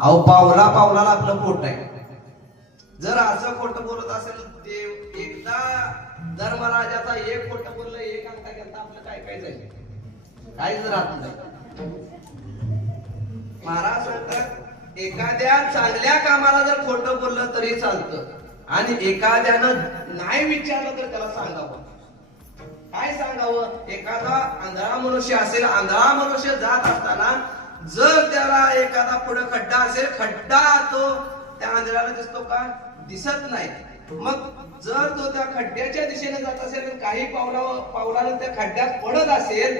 अहो पावला पावलाला आपलं पोट आहे. जर असं खोटं बोलत असेल ते एकदा धर्मराजाचा एक खोटं बोललं एक अंका गेला आपलं काय काय जाईल, काहीच राहत नाही. महाराज सांगतात एखाद्या चांगल्या कामाला जर खोटं बोललं तरी चालतं आणि एखाद्यानं नाही विचारलं तर त्याला सांगावं. काय सांगावं? एखादा आंधळा मनुष्य असेल, आंधळा मनुष्य जात असताना जर त्याला एखादा पुढे खड्डा असेल, खड्डा तो त्या आंधळ्याला दिसतो का? दिसत नाही. मग जर तो त्या खड्ड्याच्या दिशेने जात असेल काही पावलानं त्या खड्ड्यात पडत असेल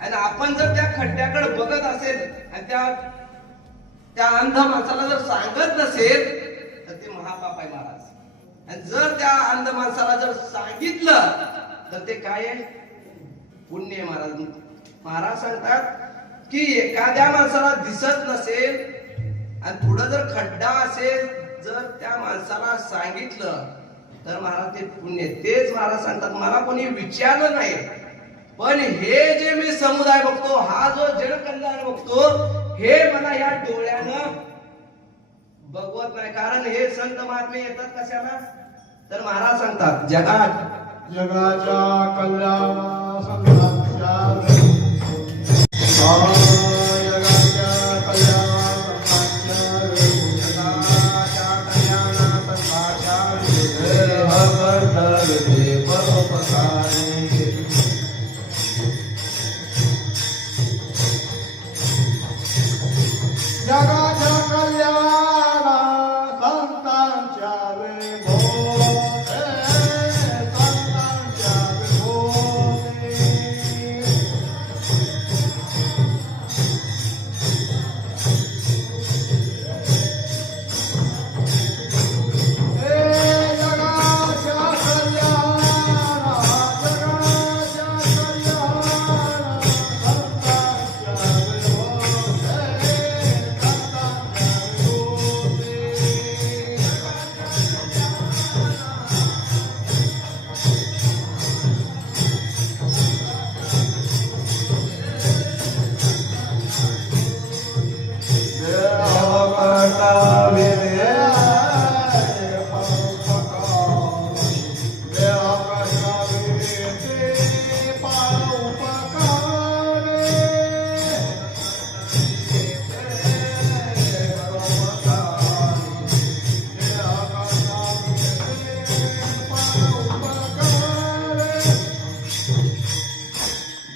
आणि आपण जर त्या खड्ड्याकडे बघत असेल आणि त्या अंध माणसाला जर सांगत नसेल तर ते महापाप आहे महाराज. आणि जर त्या अंध माणसाला जर सांगितलं तर ते काय आहे? पुण्य आहे महाराज. महाराज सांगतात की एखाद्या माणसाला दिसत नसेल आणि पुढे जर खड्डा असेल, जर त्या माणसाला सांगितलं तर महाराज ते पुण्य. तेच महाराज सांगतात मला कोणी विचारलं नाही पण हे जे मी समुदाय बघतो, हा जो जनकल्याण बघतो, हे मला या डोळ्यानं बघवत नाही. कारण हे संत महात्मे येतात कशाला? तर महाराज सांगतात जगाच्या कल्याणासाठी जगाच्या कल्याणा संतांच्या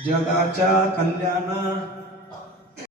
जगाच्या कल्याणा